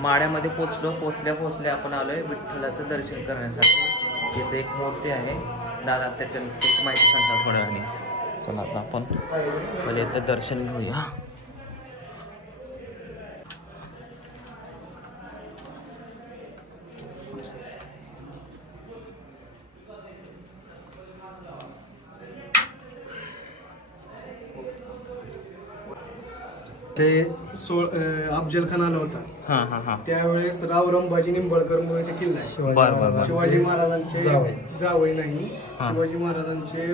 माड्यामध्ये पोचल्या आपण आलोय विठ्ठलाचं दर्शन करण्यासाठी. तिथे एक मूर्ती आहे. दादा त्याची माहिती सांगता थोड्या वेळाने. चला आता आपण पहिले इथलं दर्शन घेऊया. ते अफजल खान आला होता. त्यावेळेस राव रंबाजी निंबाळकर मुळे ते किल्ला आहे. शिवाजी महाराजांचे जावई नाही, शिवाजी महाराजांचे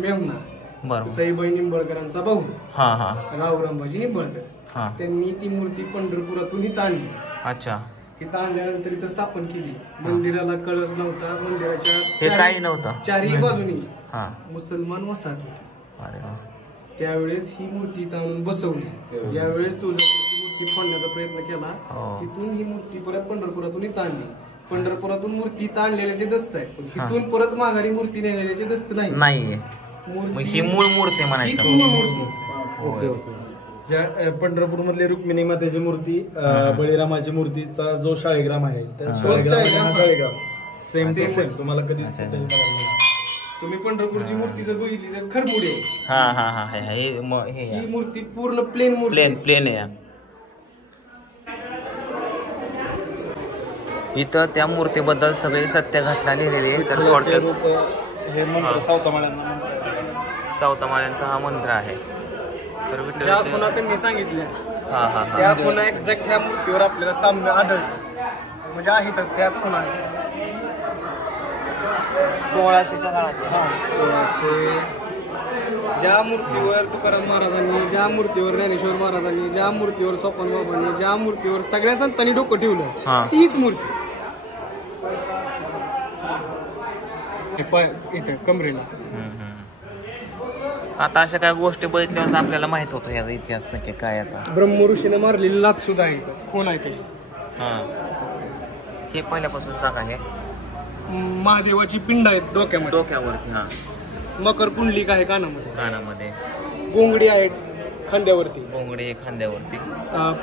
मेहुणा सईबाई निंबाळकरांचा भाऊ राव रंबाजी निंबाळकर. त्यांनी ती मूर्ती पंढरपुरातून इथं आणली. अच्छा. इथं आणल्यानंतर इथं स्थापन केली. मंदिराला कळस नव्हता. मंदिराच्या काही नव्हतं. चारही बाजूनी मुसलमान वसाहत होते. अरे वा. त्यावेळेस ही मूर्ती इथं आणून बसवली. यावेळेस तुळजापूरची मूर्ती फोडण्याचा प्रयत्न केला. तिथून ही मूर्ती परत पंढरपुरातून इथं आणली. पंढरपुरातून मूर्ती इथं आणलेल्याचे दस्त आहे. तिथून परत माघारी मूर्ती नेलेल्याचे दस्त नाहीये. ही मूळ मूर्ती म्हणायची. ज्या पंढरपूर मधली रुक्मिणी मातेची मूर्ती, बळीरामाची मूर्तीचा जो शाळीग्राम आहे शाळीग्राम सेम टू सेम तुम्हाला कधीच तुम्ही पंढरपूरची मूर्ती जर बघितली तर खरबुडी आहे. ही मूर्ती पूर्ण प्लेन आहे. इथं त्या मूर्तीबद्दल सगळे सत्य घटना लिहिलेली आहे. तर थोडक्यात हे मंत्र सावतामाळ्यांचा हा मंत्र आहे. तर ज्या खुणा त्यांनी सांगितल्या त्या खुणा एक्झॅक्ट ह्या मूर्तीवर आपल्याला साम्य आढळते. म्हणजे आहेतच त्याच खुणा. 1600च्या काळात 1600 ज्या मूर्तीवर तुकाराम महाराजांनी, ज्या मूर्तीवर ज्ञानेश्वर महाराजांनी, ज्या मूर्तीवर सोपान बाबांनी, ज्या मूर्तीवर सगळ्या संतांनी डोकं ठेवलं तीच मूर्ती इथं कमरेला. आता अशा काय गोष्टी बघितल्यावर आपल्याला माहित होतं याचा इतिहास नक्की काय. आता ब्रह्म ऋषीने मारलेली लाच सुद्धा आहे. कोण आहे त्याची? हे पहिल्यापासून सांगा. हे महादेवाची पिंड आहेत डोक्यावरती. मकर पुंडलिक आहे कानामध्ये. गोंगडी आहे खांद्यावरती.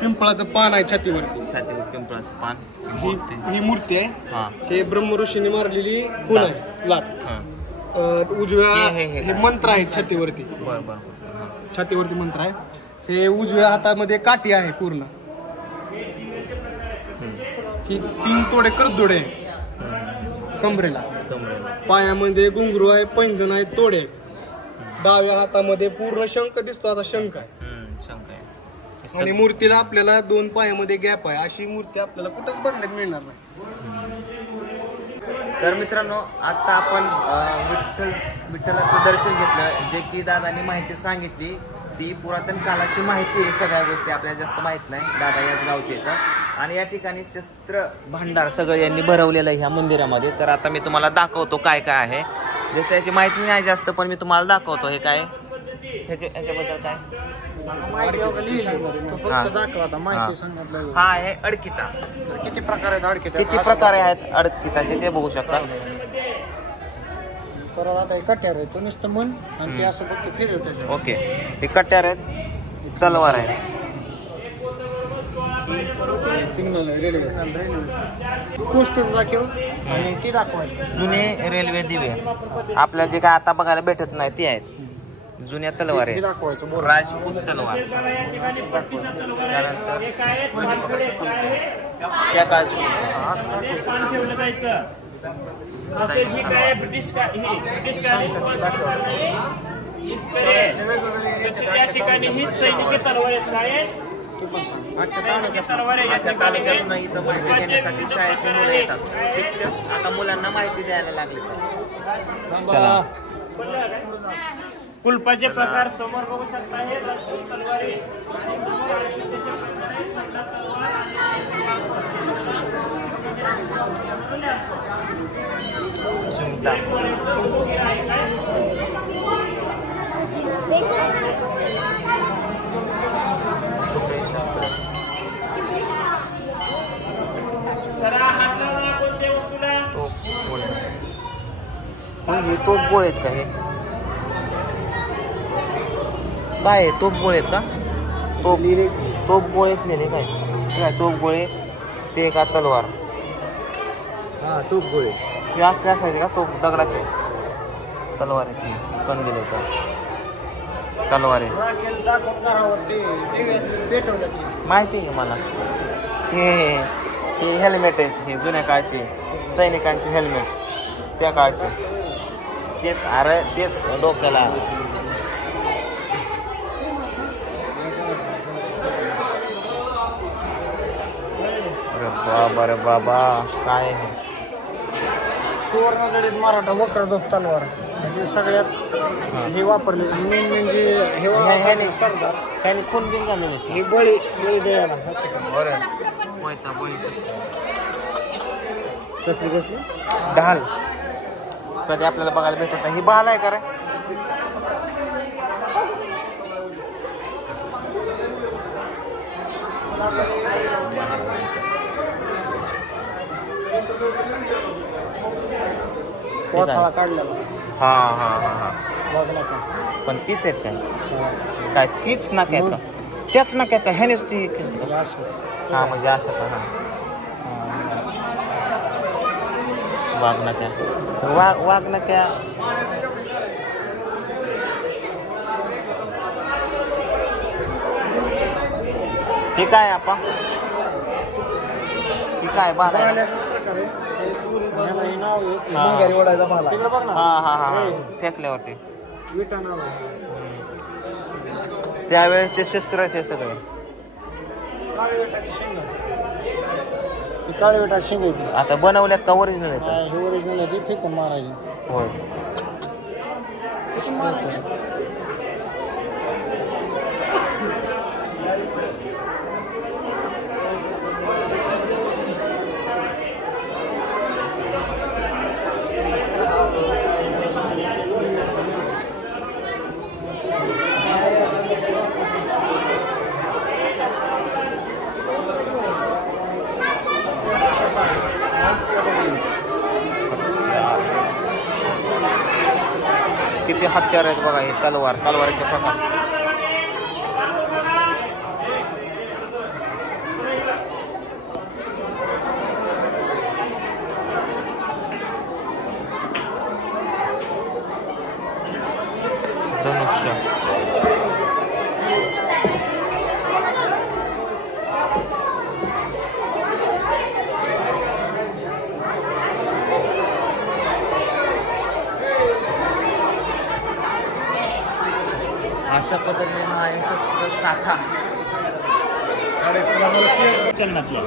पिंपळाचं पान आहे छातीवर पिंपळाचं पान. ही मूर्ती आहे. हे ब्रह्म ऋषीने मारलेली खून आहे लात. उजव्या हे मंत्र आहे छातीवरती. छातीवरती मंत्र आहे. हे उजव्या हातामध्ये काठी आहे पूर्ण. ही 3 तोडे करदोडे आहे कमरेला. पायामध्ये घुंगरू आहे, पैंजण आहे, तोडे आहेत. डाव्या हातामध्ये पूर्ण शंख दिसतो. आता शंख आहे. आणि मूर्तीला आपल्याला 2 पायामध्ये गॅप आहे. अशी मूर्ती आपल्याला कुठंच बघण्यात मिळणार नाही. तर मित्रांनो, आता आपण विठ्ठलाचं दर्शन घेतलं. जे की दादांनी माहिती सांगितली ती पुरातन काळाची माहिती आहे. सगळ्या गोष्टी आपल्याला जास्त माहित नाही. दादा याच गावचे येतात. आणि या ठिकाणी शस्त्र भांडार सगळं यांनी भरवलेलं आहे ह्या मंदिरामध्ये. तर आता मी तुम्हाला दाखवतो काय काय आहे. जसं त्याची माहिती नाही जास्त, पण मी तुम्हाला दाखवतो. हे काय ह्याच्याबद्दल काय हा आहे अडकिता. किती प्रकार आहेत अडकिताचे ते बघू शकता. परत आता कट्यार आहे. तो नुसतं मन आणि ते असं फक्त फिरवत. ओके. हे कट्यार आहेत. तलवार आहे. सिग्नल रेल्वे पोस्टर दाखव आणि ती दाखवायची. जुने रेल्वे दिवे आपल्याला जे काय आता बघायला भेटत नाही ते आहेत. जुन्या तलवार आहे. राजपूत तलवार. त्यानंतर त्या काळची या ठिकाणी ही सैनिकी तलवार आहेत. शाळेतली मुलं येतात. शिक्षक आता मुलांना माहिती द्यायला लागले. चला. कुलपाचे प्रकार समोर बघू शकता. हे तलवारी तोप गोळे आहेत का? हे काय तोप गोळे आहेत का? तोप गोळेच नेले काय? तोप गोळे ते का तलवार हा तूप गोळे हे असले असायचे का तो दगडाचे तलवार आहे ती कंदील होता तलवार आहे माहिती आहे मला हे हे हेल्मेट आहेत हे जुन्या काळचे सैनिकांचे हेल्मेट त्या काळचे तेच अरे तेच डोक्याला अरे बाबा काय आहे सुवर्णजडित मराठा वक्रदोप तलवार म्हणजे सगळ्यात हे वापरले मेन म्हणजे हे सरदार ह्याने खून बिन झालेले हे बळी द्यायला कसली कसली ढाल कधी आपल्याला बघायला भेटत नाही ही बहाल आहे का रे कोथळा काढलेला हा हा हा हा पण तीच आहेत काय तीच नाक्यात का त्याच नाक्यात का ह्यानेच ती हा म्हणजे असंच हा वाघ वाघनाक्या हे काय आपण ही काय बाला ओढायचा भाला हा हा हा फेकल्यावरती विटा नाव आहे त्यावेळेचे शस्त्र आहेत हे सगळे काळी विटाची शेंग होती आता बनवल्यात का ओरिजिनल आहेत हे ओरिजिनल आहे ते फेकून मारायची होय किती हत्यार आहेत बघा हे तलवारीचे प्रकार धनुष्य अशा पद्धतीने हा शस्त्र साठा चलनातला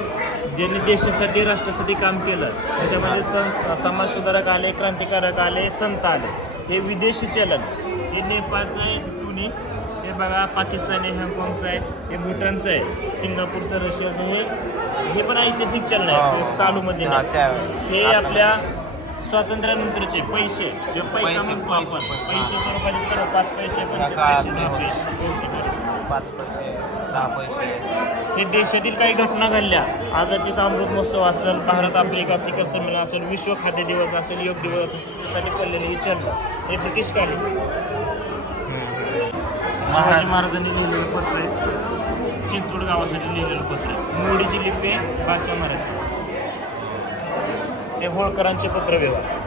ज्यांनी देशासाठी राष्ट्रासाठी काम केलं त्याच्यामध्ये समाज सुधारक आले क्रांतिकारक आले संत आले हे विदेशी चलन हे नेपाळचं आहे पुणे हे बघा पाकिस्तानी हाँगकाँगचं आहे हे भूटानचं आहे सिंगापूरचं रशियाचं हे पण ऐतिहासिक चलन आहे चालूमध्ये हे आपल्या स्वातंत्र्यानंतरचे पैसे जे पैसे म्हणतो आपण पैसे स्वरूपाचे सर्व 5 पैसे 25 पैसे 10 पैसे 5 पैसे 10 पैसे हे देशातील काही घटना घडल्या आझादीचा अमृत महोत्सव असेल भारत आफ्रिका शिखर संमेलन असेल विश्व खाद्य दिवस असेल योग दिवस असेल त्यासाठी पडलेले हे चलन हे ब्रिटिश काळी शिवाजी महाराजांनी लिहिलेलं पत्र आहे चिंचवड गावासाठी लिहिलेलं पत्र आहे मोडीची लिपी भाषा मराठी हे होळकरांचे पत्रव्यवहार